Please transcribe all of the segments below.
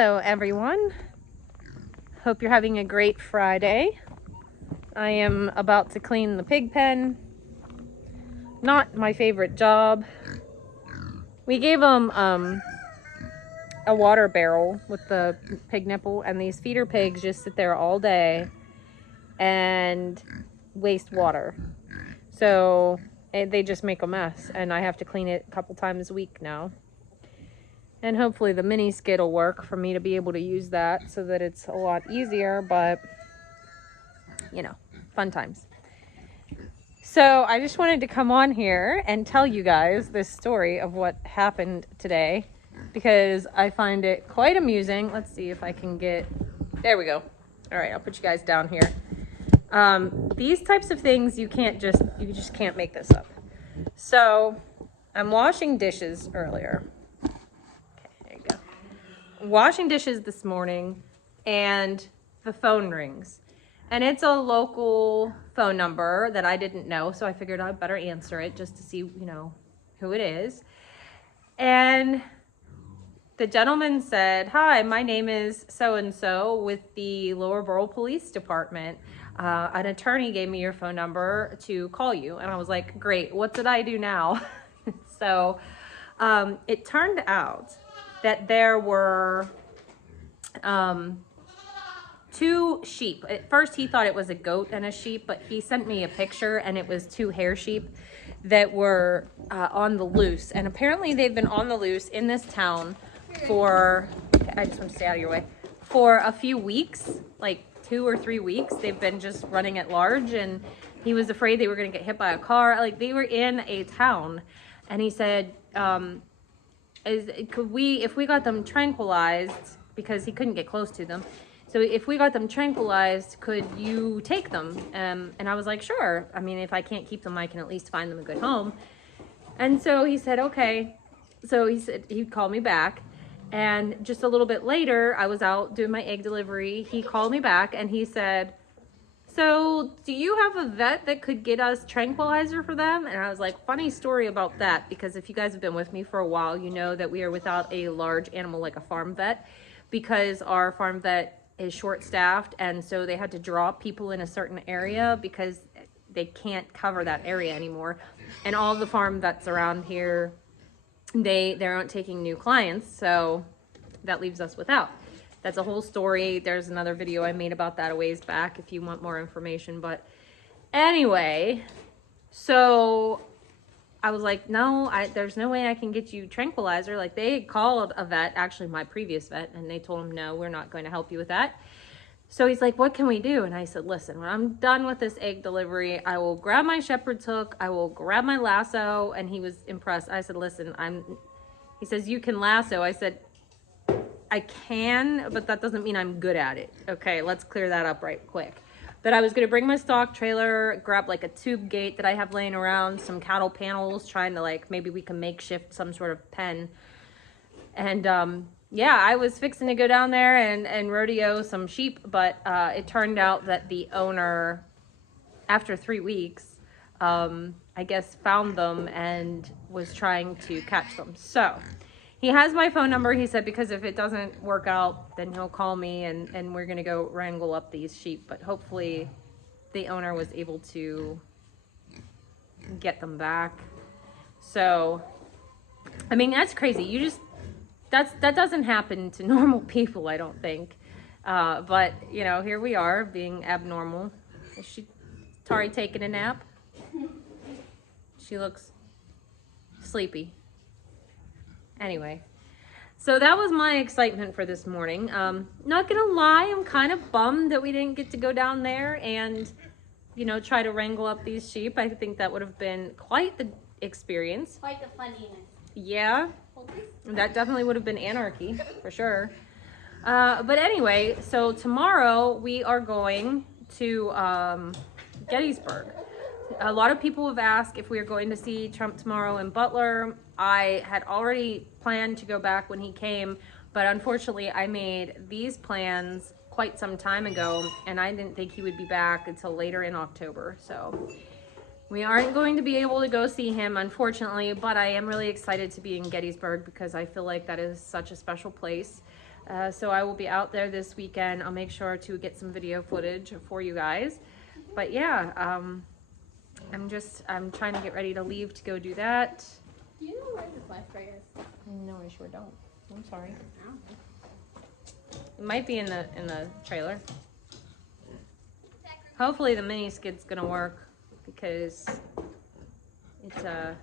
Hello everyone, hope you're having a great Friday. I am about to clean the pig pen. Not my favorite job. We gave them a water barrel with the pig nipple, and these feeder pigs just sit there all day and waste water. So they just make a mess, and I have to clean it a couple times a week now. And hopefully the mini skid will work for me to be able to use that so that it's a lot easier, but you know, fun times. So I just wanted to come on here and tell you guys this story of what happened today because I find it quite amusing. Let's see if I can get, there we go. All right, I'll put you guys down here. These types of things you just can't make this up. So I'm washing dishes earlier. Washing dishes this morning, and the phone rings, and it's a local phone number that I didn't know, so I figured I'd better answer it just to see, you know, who it is. And the gentleman said, "Hi, my name is so-and-so with the Lower Borough Police Department. An attorney gave me your phone number to call you." And I was like, great, what did I do now? So it turned out that there were two sheep. At first he thought it was a goat and a sheep, but he sent me a picture and it was two hair sheep that were on the loose. And apparently they've been on the loose in this town for, I just want to stay out of your way, for a few weeks, like 2 or 3 weeks. They've been just running at large, and he was afraid they were going to get hit by a car. Like, they were in a town, and he said, if we got them tranquilized, because he couldn't get close to them, so if we got them tranquilized, could you take them? And I was like, sure. I mean, if I can't keep them, I can at least find them a good home. And so he said, okay. So he said he'd call me back, and just a little bit later, I was out doing my egg delivery. He called me back and he said, "So do you have a vet that could get us tranquilizer for them?" And I was like, funny story about that, because if you guys have been with me for a while, you know that we are without a large animal like a farm vet, because our farm vet is short-staffed, and so they had to drop people in a certain area because they can't cover that area anymore. And all the farm vets around here, they aren't taking new clients, so that leaves us without. That's a whole story. There's another video I made about that a ways back if you want more information. But anyway, so I was like, no, there's no way I can get you tranquilizer. Like, they called a vet, actually my previous vet, and they told him, no, we're not going to help you with that. So he's like, what can we do? And I said, listen, when I'm done with this egg delivery, I will grab my shepherd's hook, I will grab my lasso. And he was impressed. I said, listen, he says, you can lasso. I said, I can, but that doesn't mean I'm good at it. Okay, let's clear that up right quick. But I was gonna bring my stock trailer, grab like a tube gate that I have laying around, some cattle panels, trying to, like, maybe we can makeshift some sort of pen. And yeah, I was fixing to go down there and rodeo some sheep, but it turned out that the owner, after 3 weeks, I guess found them and was trying to catch them. So he has my phone number. He said, because if it doesn't work out, then he'll call me and we're gonna go wrangle up these sheep. But hopefully the owner was able to get them back. So, I mean, that's crazy. That doesn't happen to normal people, I don't think. But, you know, here we are being abnormal. Is Tari taking a nap? She looks sleepy. Anyway, so that was my excitement for this morning. Not gonna lie, I'm kind of bummed that we didn't get to go down there and, you know, try to wrangle up these sheep. I think that would have been quite the experience. Quite the funniness. Yeah, that definitely would have been anarchy, for sure. But anyway, so tomorrow we are going to Gettysburg. A lot of people have asked if we are going to see Trump tomorrow in Butler. I had already planned to go back when he came, but unfortunately I made these plans quite some time ago, and I didn't think he would be back until later in October. So we aren't going to be able to go see him, unfortunately, but I am really excited to be in Gettysburg because I feel like that is such a special place. So I will be out there this weekend. I'll make sure to get some video footage for you guys. But yeah, I'm trying to get ready to leave to go do that. Do you know where the flashlight is? No, I sure don't. I'm sorry. It might be in the trailer. Hopefully the mini skid's gonna work because it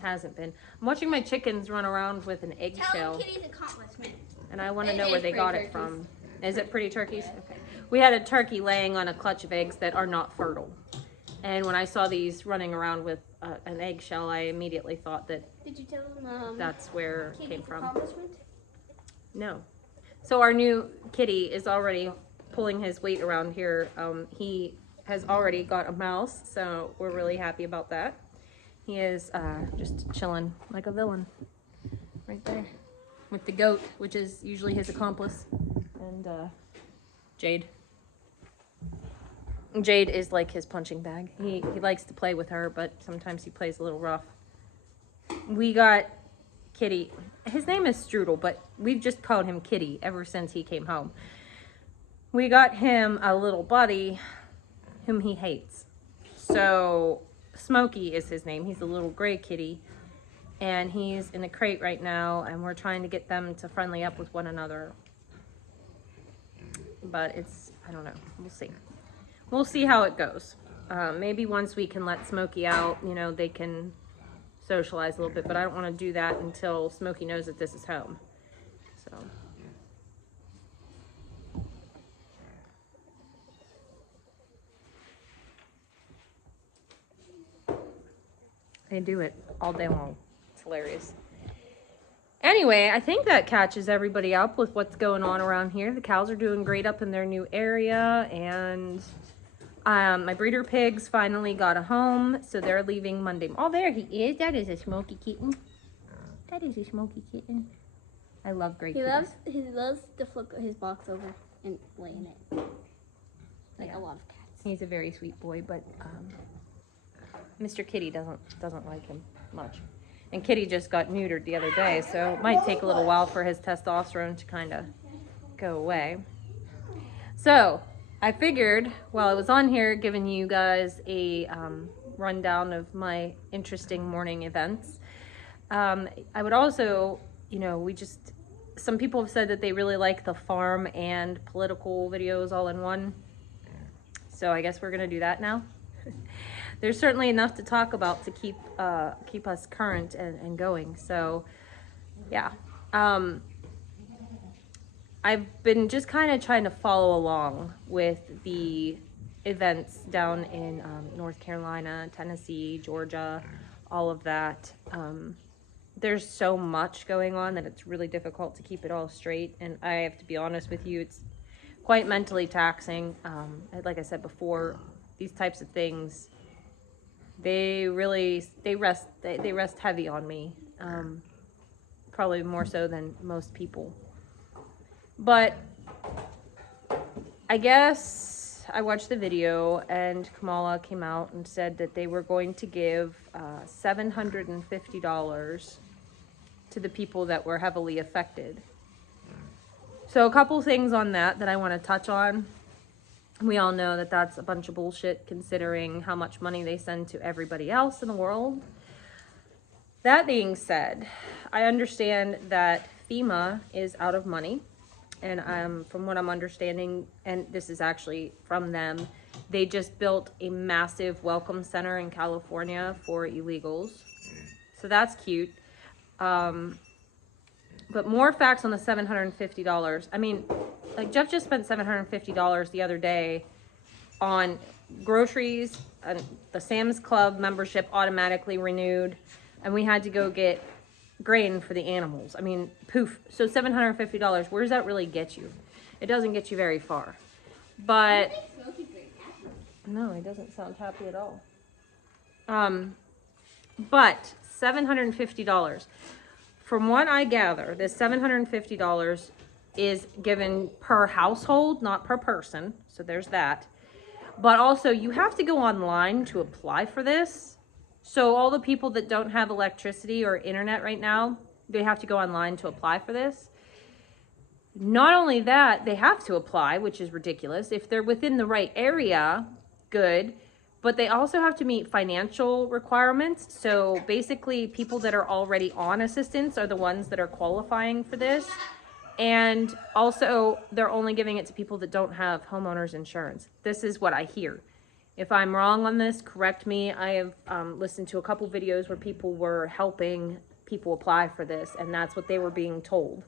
hasn't been. I'm watching my chickens run around with an eggshell. Kitty's accomplishment. And I want to know where they got it from. Is it pretty turkeys? Okay. We had a turkey laying on a clutch of eggs that are not fertile. And when I saw these running around with an eggshell, I immediately thought that Did you tell them that's where it came from. Accomplishment? No. So our new kitty is already pulling his weight around here. He has already got a mouse, so we're really happy about that. He is just chilling like a villain right there with the goat, which is usually his accomplice, and Jade. Jade is like his punching bag. He likes to play with her, but sometimes he plays a little rough. We got Kitty. His name is Strudel, but we've just called him Kitty ever since he came home. We got him a little buddy whom he hates. So Smokey is his name. He's a little gray kitty, and he's in a crate right now, and we're trying to get them to friendly up with one another. But I don't know. We'll see. We'll see how it goes. Maybe once we can let Smokey out, you know, they can socialize a little bit, but I don't want to do that until Smokey knows that this is home. So. They do it all day long. It's hilarious. Anyway, I think that catches everybody up with what's going on around here. The cows are doing great up in their new area, and my breeder pigs finally got a home, so they're leaving Monday. Oh, there he is. That is a smoky kitten. That is a smoky kitten. I love gray kittens. He loves to flip his box over and lay in it. Like a lot of cats. He's a very sweet boy, but Mr. Kitty doesn't like him much. And Kitty just got neutered the other day, so it might take a little while for his testosterone to kind of go away. So I figured while I was on here giving you guys a rundown of my interesting morning events, I would also, you know, some people have said that they really like the farm and political videos all in one. So I guess we're going to do that now. There's certainly enough to talk about to keep us current and going. So, yeah. I've been just kind of trying to follow along with the events down in North Carolina, Tennessee, Georgia, all of that. There's so much going on that it's really difficult to keep it all straight. And I have to be honest with you, it's quite mentally taxing. Like I said before, these types of things, they rest heavy on me, probably more so than most people. But I guess I watched the video, and Kamala came out and said that they were going to give $750 to the people that were heavily affected. So a couple things on that I want to touch on. We all know that that's a bunch of bullshit considering how much money they send to everybody else in the world. That being said, I understand that FEMA is out of money. And from what I'm understanding, and this is actually from them, they just built a massive welcome center in California for illegals. So that's cute. But more facts on the $750. I mean, like Jeff just spent $750 the other day on groceries, and the Sam's Club membership automatically renewed, and we had to go get grain for the animals. I mean, poof. So $750, where does that really get you? It doesn't get you very far. But no, he doesn't sound happy at all. But $750. From what I gather, this $750 is given per household, not per person. So there's that. But also, you have to go online to apply for this. So all the people that don't have electricity or internet right now, they have to go online to apply for this. Not only that, they have to apply, which is ridiculous. If they're within the right area, good, but they also have to meet financial requirements. So basically, people that are already on assistance are the ones that are qualifying for this. And also, they're only giving it to people that don't have homeowners insurance. This is what I hear. If I'm wrong on this, correct me. I have listened to a couple videos where people were helping people apply for this, and that's what they were being told.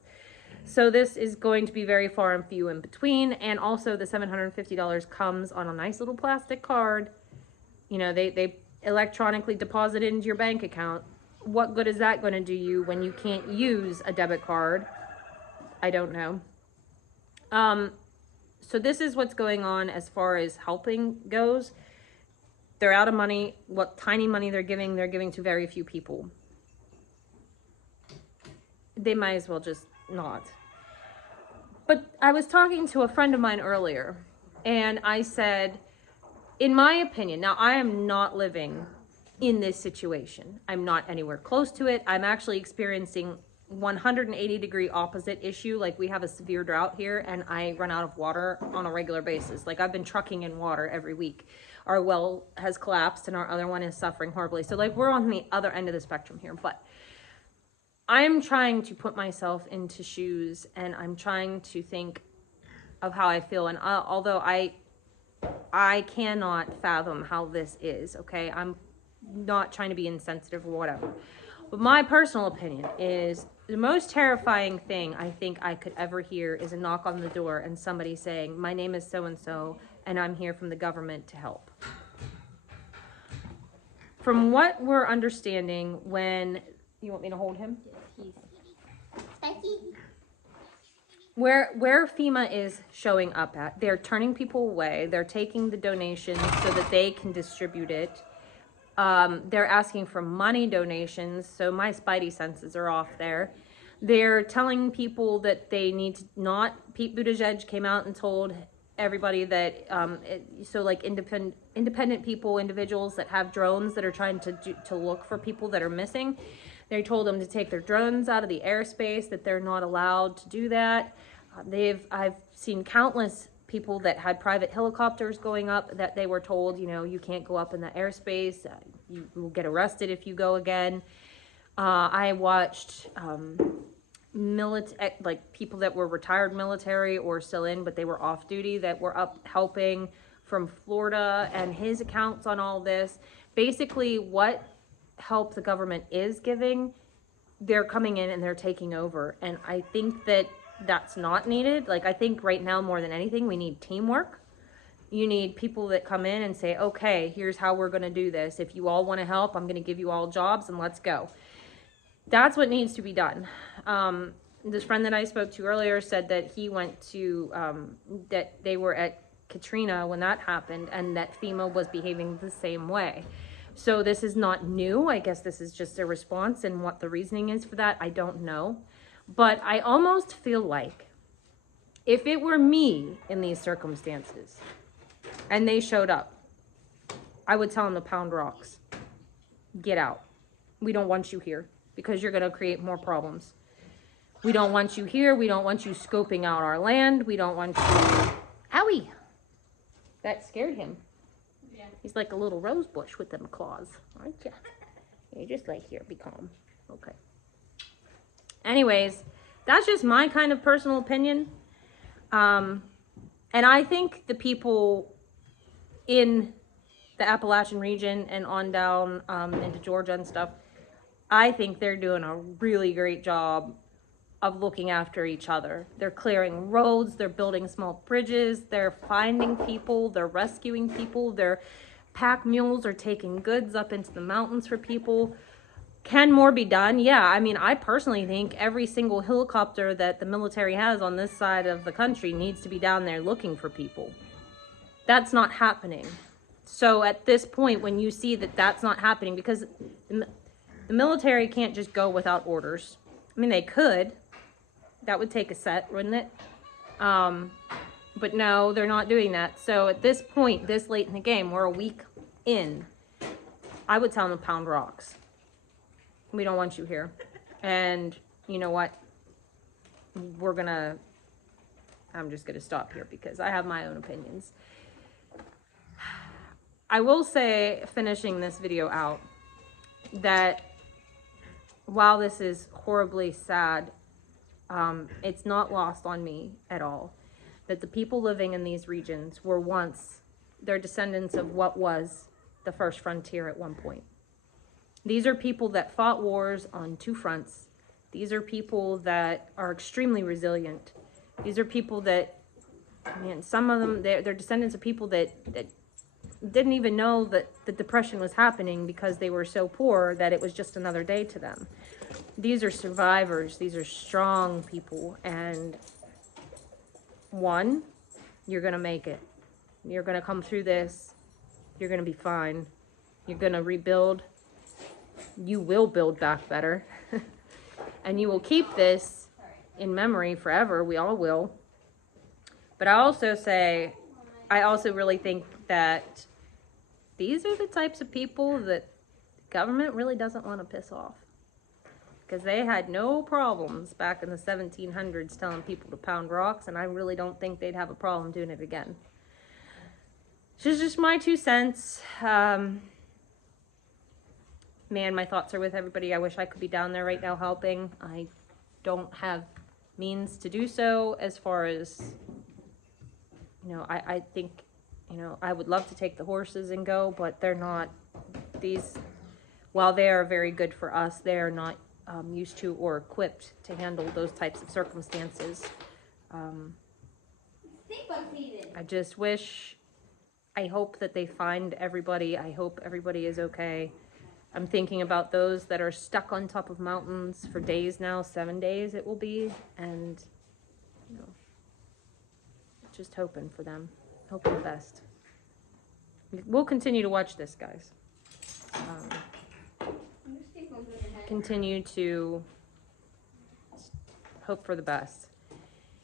So this is going to be very far and few in between. And also the $750 comes on a nice little plastic card. You know, they electronically deposit it into your bank account. What good is that going to do you when you can't use a debit card? I don't know. So this is what's going on as far as helping goes. They're out of money. What tiny money they're giving to very few people. They might as well just not. But I was talking to a friend of mine earlier, and I said, in my opinion, now I am not living in this situation. I'm not anywhere close to it. I'm actually experiencing 180-degree opposite issue. Like, we have a severe drought here, and I run out of water on a regular basis. Like, I've been trucking in water every week. Our well has collapsed, and our other one is suffering horribly. So, like, we're on the other end of the spectrum here. But I'm trying to put myself into shoes, and I'm trying to think of how I feel. And although I cannot fathom how this is, okay? I'm not trying to be insensitive or whatever. But my personal opinion is the most terrifying thing I think I could ever hear is a knock on the door and somebody saying, my name is so-and-so, and I'm here from the government to help. From what we're understanding, when... You want me to hold him? Where FEMA is showing up at, they're turning people away. They're taking the donations so that they can distribute it. They're asking for money donations, so my spidey senses are off there. They're telling people that they need to not... Pete Buttigieg came out and told everybody that, so like independent people, individuals that have drones that are trying to look for people that are missing, they told them to take their drones out of the airspace, that they're not allowed to do that. I've seen countless people that had private helicopters going up that they were told, you know, you can't go up in the airspace. You will get arrested if you go again. I watched like people that were retired military or still in, but they were off duty, that were up helping from Florida, and his accounts on all this. Basically, what help the government is giving, they're coming in and they're taking over. And I think that that's not needed. Like, I think right now more than anything, we need teamwork. You need people that come in and say, okay, here's how we're going to do this. If you all want to help, I'm going to give you all jobs and let's go. That's what needs to be done. This friend that I spoke to earlier said that he went to, that they were at Katrina when that happened, and that FEMA was behaving the same way. So this is not new. I guess this is just a response, and what the reasoning is for that, I don't know. But I almost feel like if it were me in these circumstances and they showed up, I would tell them to pound rocks. Get out. We don't want you here because you're going to create more problems. We don't want you here. We don't want you scoping out our land. We don't want you... Owie! That scared him. Yeah. He's like a little rose bush with them claws, aren't you? You're just like, here, be calm. Okay. Anyways, that's just my kind of personal opinion. And I think the people in the Appalachian region and on down into Georgia and stuff, I think they're doing a really great job of looking after each other. They're clearing roads, they're building small bridges, they're finding people, they're rescuing people, their pack mules are taking goods up into the mountains for people. Can more be done? Yeah, I mean, I personally think every single helicopter that the military has on this side of the country needs to be down there looking for people. That's not happening. So at this point, when you see that that's not happening, because the military can't just go without orders. I mean, they could. That would take a set, wouldn't it? But no, they're not doing that. So at this point, this late in the game, we're a week in, I would tell them to pound rocks. We don't want you here. And you know what? We're gonna I'm just going to stop here because I have my own opinions. I will say, finishing this video out, that while this is horribly sad, it's not lost on me at all that the people living in these regions were once, they're descendants of what was the first frontier at one point. These are people that fought wars on two fronts. These are people that are extremely resilient. These are people that, man, some of them, they're descendants of people that didn't even know that the Depression was happening because they were so poor that it was just another day to them. These are survivors. These are strong people. And one, you're going to make it. You're going to come through this. You're going to be fine. You're going to rebuild. You will build back better. And you will keep this in memory forever. We all will. But I also really think that these are the types of people that the government really doesn't want to piss off. Because they had no problems back in the 1700s telling people to pound rocks, and I really don't think they'd have a problem doing it again. This is just my 2 cents. Man, my thoughts are with everybody. I wish I could be down there right now helping. I don't have means to do so as far as, I think, I would love to take the horses and go, but they're not, while they are very good for us, they are not used to or equipped to handle those types of circumstances. I just wish, I hope that they find everybody. I hope everybody is okay. I'm thinking about those that are stuck on top of mountains for days now, 7 days it will be, and just hoping for them, hoping the best. We'll continue to watch this, guys. Continue to hope for the best.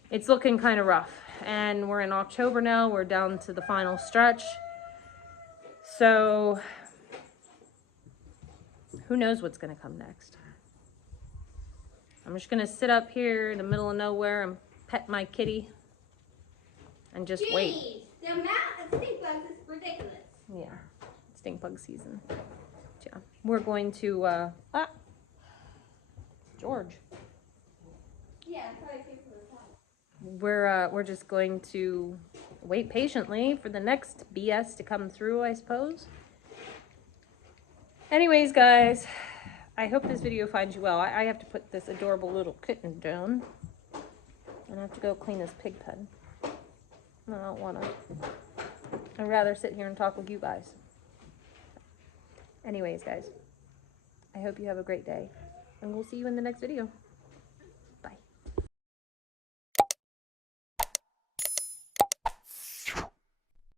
It's looking kind of rough, and we're in October now. We're down to the final stretch, so who knows what's going to come next. I'm just going to sit up here in the middle of nowhere and pet my kitty and just wait. The amount of stink bugs is ridiculous. Yeah, stink bug season. Yeah, we're going to George. Yeah, probably people as well. We're just going to wait patiently for the next BS to come through, I suppose. Anyways, guys, I hope this video finds you well. I have to put this adorable little kitten down, and I have to go clean this pig pen. I don't want to. I'd rather sit here and talk with you guys. Anyways, guys, I hope you have a great day, and we'll see you in the next video.